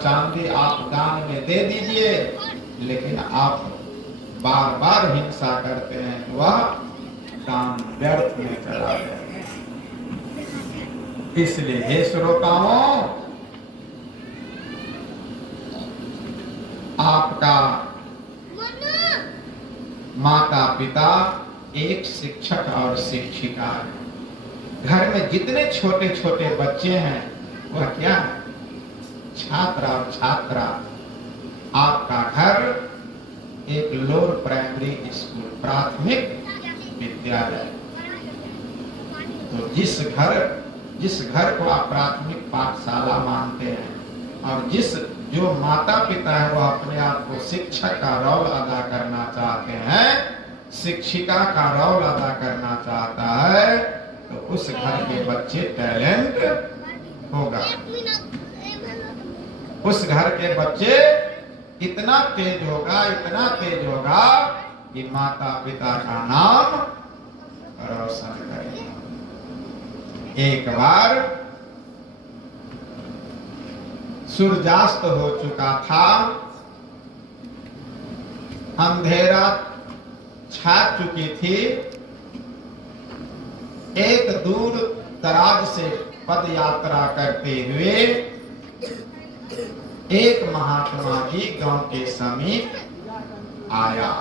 चांदी आप दान में दे दीजिए, लेकिन आप बार बार हिंसा करते हैं तो वह दान व्यर्थ में चला जाए। इसलिए हे श्रोताओं, आपका माता पिता एक शिक्षक और शिक्षिका है। घर में जितने छोटे छोटे बच्चे हैं वह क्या है? छात्र और छात्रा। आपका घर एक लोअर प्राइमरी स्कूल, प्राथमिक विद्यालय। तो जिस घर को आप प्राथमिक पाठशाला मानते हैं और जो माता पिता है वो अपने आप को शिक्षक का रोल अदा करना चाहते हैं, शिक्षिका का रोल अदा करना चाहता है, तो उस घर के बच्चे टैलेंट होगा। उस घर के बच्चे इतना तेज होगा कि माता पिता का नाम रोशन करेगा। एक बार सूर्यास्त हो चुका था, अंधेरा छा चुकी थी। एक दूर दराज से पद यात्रा करते हुए एक महात्मा जी गांव के समीप आया।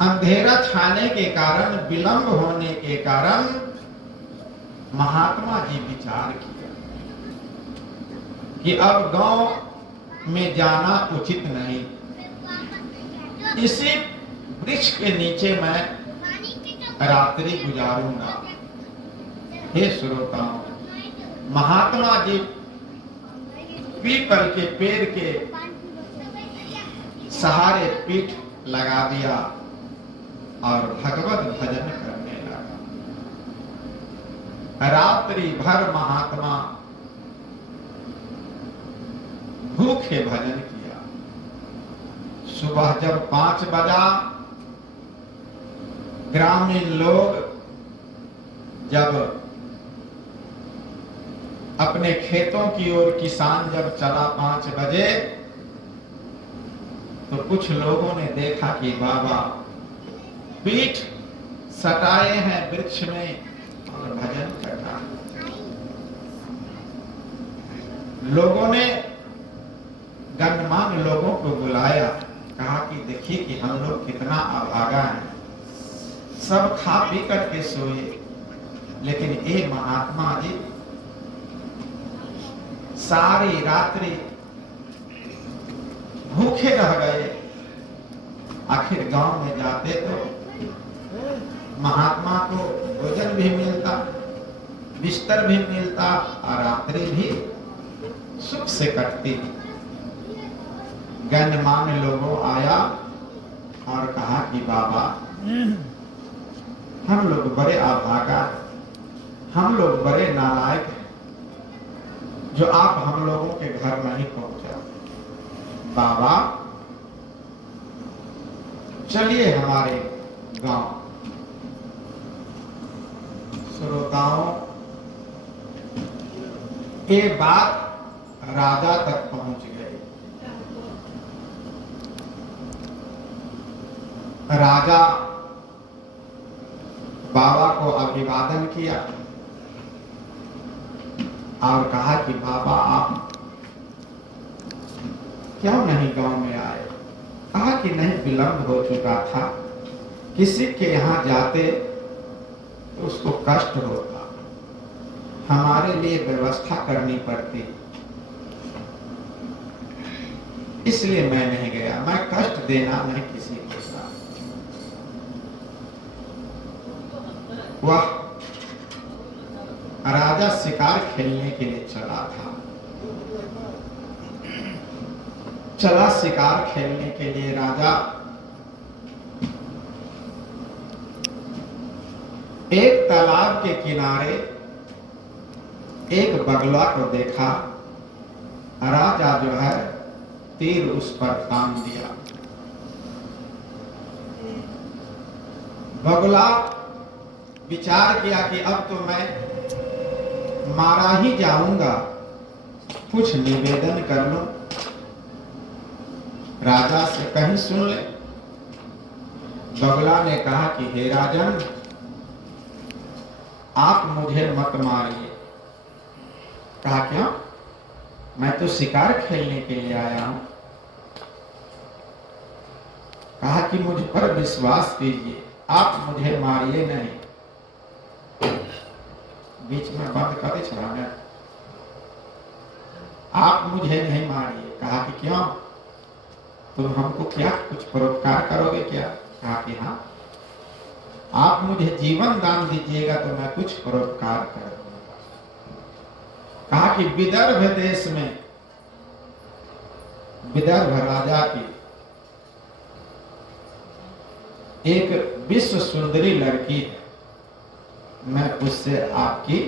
अंधेरा छाने के कारण, विलंब होने के कारण महात्मा जी विचार किया कि अब गांव में जाना उचित नहीं, इसी वृक्ष के नीचे मैं रात्रि गुजारूंगा। हे श्रोताओं, महात्मा जी पीपल के पेड़ के सहारे पीठ लगा दिया और भगवत भजन करने लगा। रात्रि भर महात्मा भूखे भजन किया। सुबह जब 5 बजा, ग्रामीण लोग जब अपने खेतों की ओर, किसान जब चला 5 बजे, तो कुछ लोगों ने देखा कि बाबा पीठ सटाए हैं वृक्ष में और भजन कर रहा है। लोगों ने गणमान्य लोगों को बुलाया, कहा कि देखिए कि हम लोग कितना अभागा हैं, सब खा पी करके सोए, लेकिन ये महात्मा जी सारी रात्रि भूखे रह गए। आखिर गांव में जाते तो महात्मा को भोजन भी मिलता, बिस्तर भी मिलता और रात्रि भी सुख से कटती। गणमान्य लोगों आया और कहा कि बाबा, हम लोग बड़े अभागा, हम लोग बड़े नालायक हैं जो आप हम लोगों के घर नहीं पहुंचा। बाबा चलिए हमारे गांव। श्रोताओं, ये बात राजा तक पहुंच गई। राजा बाबा को अभिवादन किया और कहा कि बाबा आप क्यों नहीं गांव में आए? कहा कि नहीं, विलंब हो चुका था, किसी के यहाँ जाते तो उसको कष्ट होता, हमारे लिए व्यवस्था करनी पड़ती, इसलिए मैं नहीं गया। मैं कष्ट देना नहीं किसी को चाहता। वह राजा शिकार खेलने के लिए चला था। चला शिकार खेलने के लिए राजा। एक तालाब के किनारे एक बगला को देखा। राजा जो है तीर उस पर तान दिया। बगुला विचार किया कि अब तो मैं मारा ही जाऊंगा, कुछ निवेदन कर लो। राजा से कहीं सुन ले। बगुला ने कहा कि हे राजन, आप मुझे मत मारिए। कहा क्यों? मैं तो शिकार खेलने के लिए आया हूं। कहा कि मुझ पर विश्वास कीजिए, आप मुझे मारिए नहीं। बीच में बंद कर दे छलांगा। आप मुझे नहीं मारिए। कहा कि क्यों? तुम हमको क्या कुछ परोपकार करोगे क्या? कहा कि हाँ, आप मुझे जीवन दान दीजिएगा तो मैं कुछ परोपकार कर दूंगा। कहा कि विदर्भ देश में विदर्भ राजा की एक विश्व सुंदरी लड़की है, मैं उससे आपकी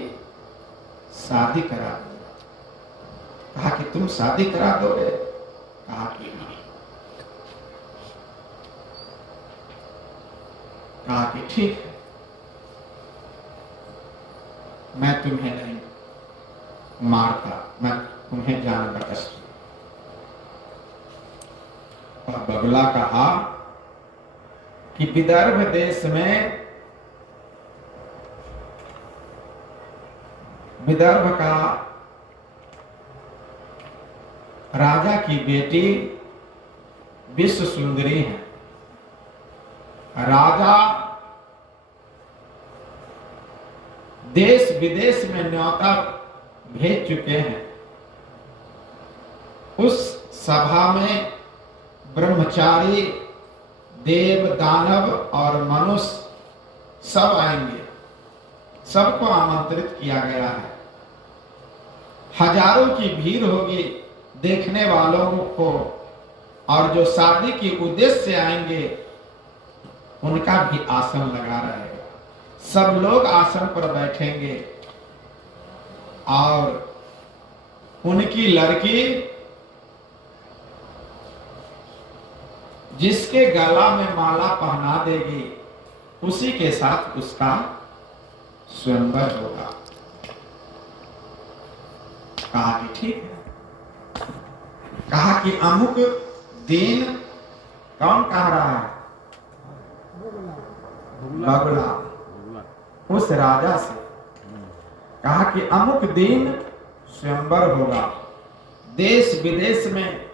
शादी करा दूंगा। कहा कि तुम शादी करा दोगे? कहा कि हाँ। कहा कि ठीक है, मैं तुम्हें नहीं मारता, मैं तुम्हें जान बख्शूंगा। और बगुला कहा कि विदर्भ देश में विदर्भ का राजा की बेटी विश्व सुंदरी है। राजा देश विदेश में न्योता भेज चुके हैं। उस सभा में ब्रह्मचारी, देव, दानव और मनुष्य सब आएंगे। सबको आमंत्रित किया गया है। हजारों की भीड़ होगी देखने वालों को, और जो शादी के उद्देश्य से आएंगे उनका भी आसन लगा रहेगा। सब लोग आसन पर बैठेंगे और उनकी लड़की जिसके गला में माला पहना देगी उसी के साथ उसका स्वयंवर होगा। कहा कि ठीक है। कहा कि अमुक दिन, कौन कह रहा है? बगुला उस राजा से। कहा कि अमुक दिन स्वयंवर होगा, देश विदेश में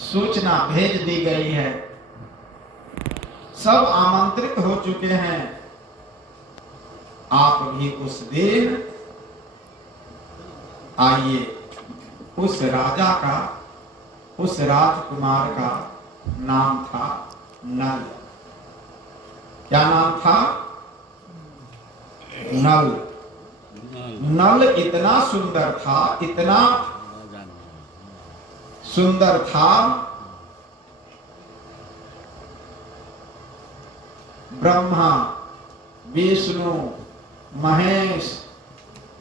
सूचना भेज दी गई है, सब आमंत्रित हो चुके हैं। आप भी उस दिन आइए। उस राजा का, उस राजकुमार का नाम था नल। क्या नाम था? नल। नल इतना सुंदर था, इतना सुंदर था, ब्रह्मा, विष्णु, महेश,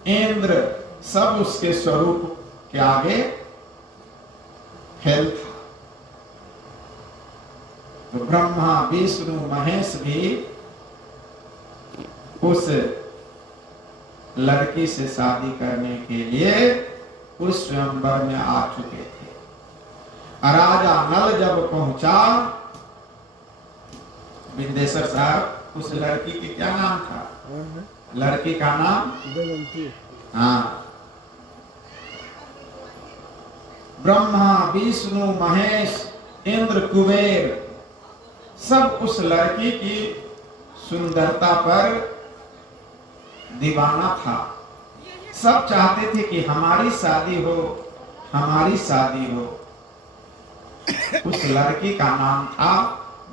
इंद्र सब उसके स्वरूप के आगे फेल था। तो ब्रह्मा, विष्णु, महेश भी उस लड़की से शादी करने के लिए उस स्वयंवर में आ चुके थे। राजा नल जब पहुंचा, विंदेश्वर साहब, उस लड़की की क्या नाम था? लड़की का नाम हाँ, ब्रह्मा, विष्णु, महेश, इंद्र, कुबेर सब उस लड़की की सुंदरता पर दीवाना था। सब चाहते थे कि हमारी शादी हो, हमारी शादी हो। उस लड़की का नाम था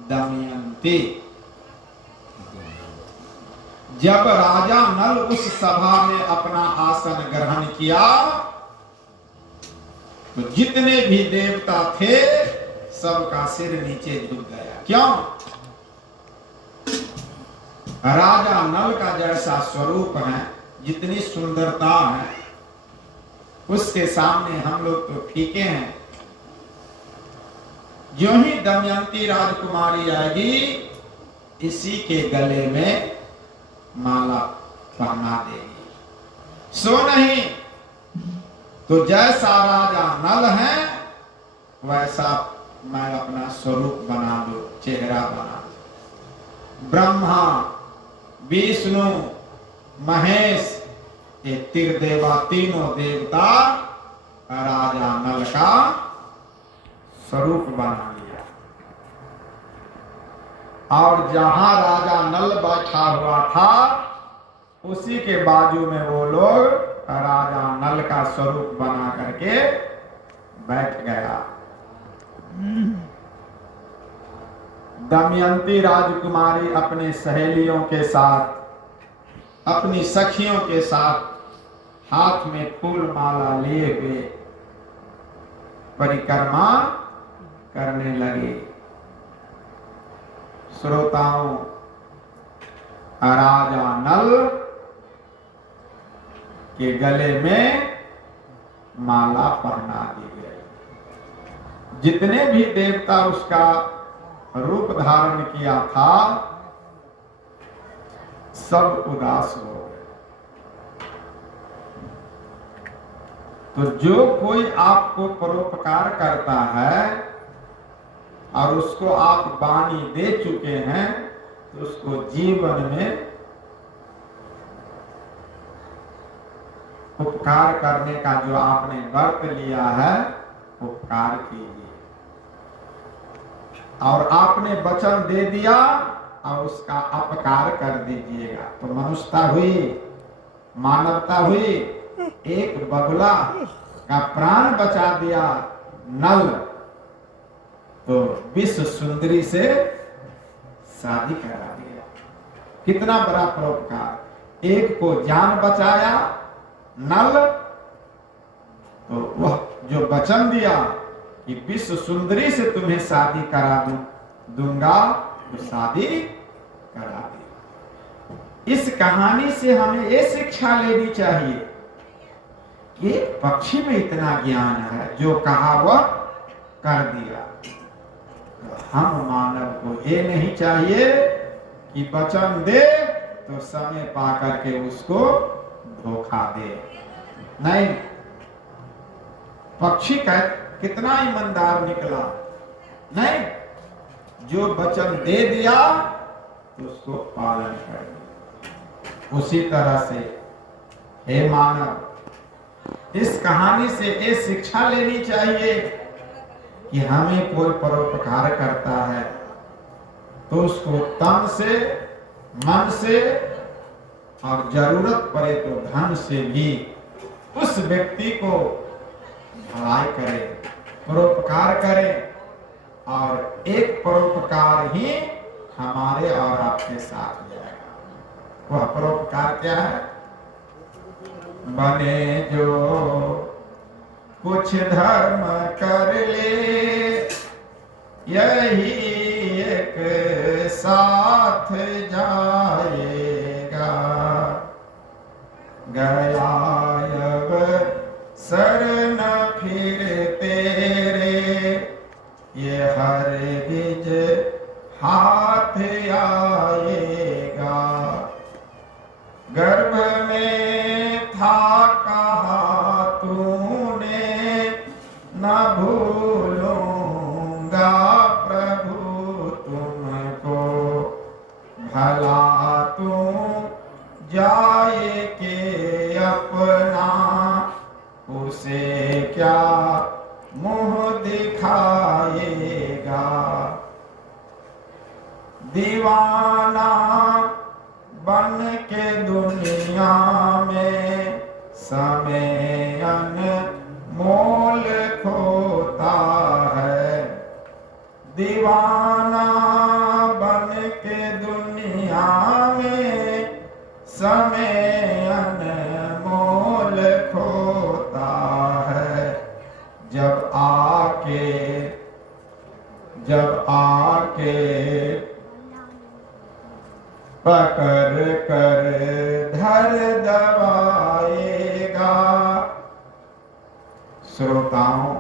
दमयंती। जब राजा नल उस सभा में अपना आसन ग्रहण किया तो जितने भी देवता थे सबका सिर नीचे झुक गया। क्यों? राजा नल का जैसा स्वरूप है, जितनी सुंदरता है, उसके सामने हम लोग तो फीके हैं। जो ही दमयंती राजकुमारी आएगी, इसी के गले में माला पहना देगी। सो नहीं तो जैसा राजा नल है वैसा मैं अपना स्वरूप बना दूं, चेहरा बना दूं। ब्रह्मा विष्णु महेश ये त्रिदेवा तीनों देवता राजा नल का स्वरूप बना लिया। और जहां राजा नल बैठा हुआ था उसी के बाजू में वो लोग राजा नल का स्वरूप बना करके बैठ गया। दमयंती राजकुमारी अपने सहेलियों के साथ, अपनी सखियों के साथ हाथ में फूल माला लिए हुए परिक्रमा करने लगे। श्रोताओं, राजा नल के गले में माला पहना दी गई। जितने भी देवता उसका रूप धारण किया था सब उदास हो गए। तो जो कोई आपको परोपकार करता है और उसको आप वाणी दे चुके हैं तो उसको जीवन में उपकार करने का जो आपने व्रत लिया है उपकार कीजिए। और आपने वचन दे दिया और उसका अपकार कर दीजिएगा तो मनुष्यता हुई, मानवता हुई। एक बगुला का प्राण बचा दिया नल तो विश्व सुंदरी से शादी करा दिया। कितना बड़ा परोपकार। एक को जान बचाया नल तो वह जो वचन दिया कि विश्व सुंदरी से तुम्हें शादी करा दूंगा तो शादी करा दी। इस कहानी से हमें ये शिक्षा लेनी चाहिए कि पक्षी में इतना ज्ञान है, जो कहा वह कर दिया। तो हम मानव को ये नहीं चाहिए कि वचन दे तो समय पा करके उसको धोखा दे। नहीं, पक्षी का कितना ईमानदार निकला। नहीं, जो वचन दे दिया तो उसको पालन कर। उसी तरह से हे मानव, इस कहानी से ये शिक्षा लेनी चाहिए कि हमें कोई परोपकार करता है तो उसको तन से, मन से और जरूरत पड़े तो धन से भी उस व्यक्ति को भलाई करे, परोपकार करे। और एक परोपकार ही हमारे और आपके साथ जाएगा। वह परोपकार क्या है? बने जो कुछ धर्म कर ले यही एक साथ जाएगा। गया अब सर न फिर तेरे ये हरगिज हाथ आएगा। गर्भ में था कहा तूने न भूलूंगा प्रभु तुमको। भला तू जाए के अपना उसे क्या मुंह दिखाएगा। दीवाना बन के दुनिया में समय अनमोल खोता है। दीवाना बन के दुनिया में समय अनमोल खोता है। जब आके पकड़ कर धर दबाएगा। श्रोताओं,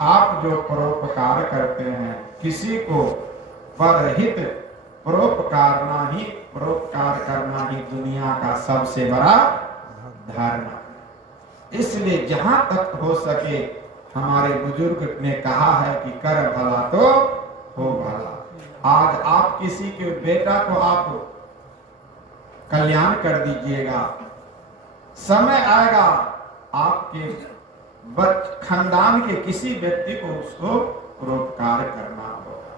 आप जो परोपकार करते हैं किसी को परहित परोपकार करना ही दुनिया का सबसे बड़ा धर्म है। इसलिए जहां तक हो सके हमारे बुजुर्ग ने कहा है कि कर भला तो हो भला। आज आप किसी के बेटा को आप कल्याण कर दीजिएगा, समय आएगा आपके खानदान के किसी व्यक्ति को उसको परोपकार करना होगा।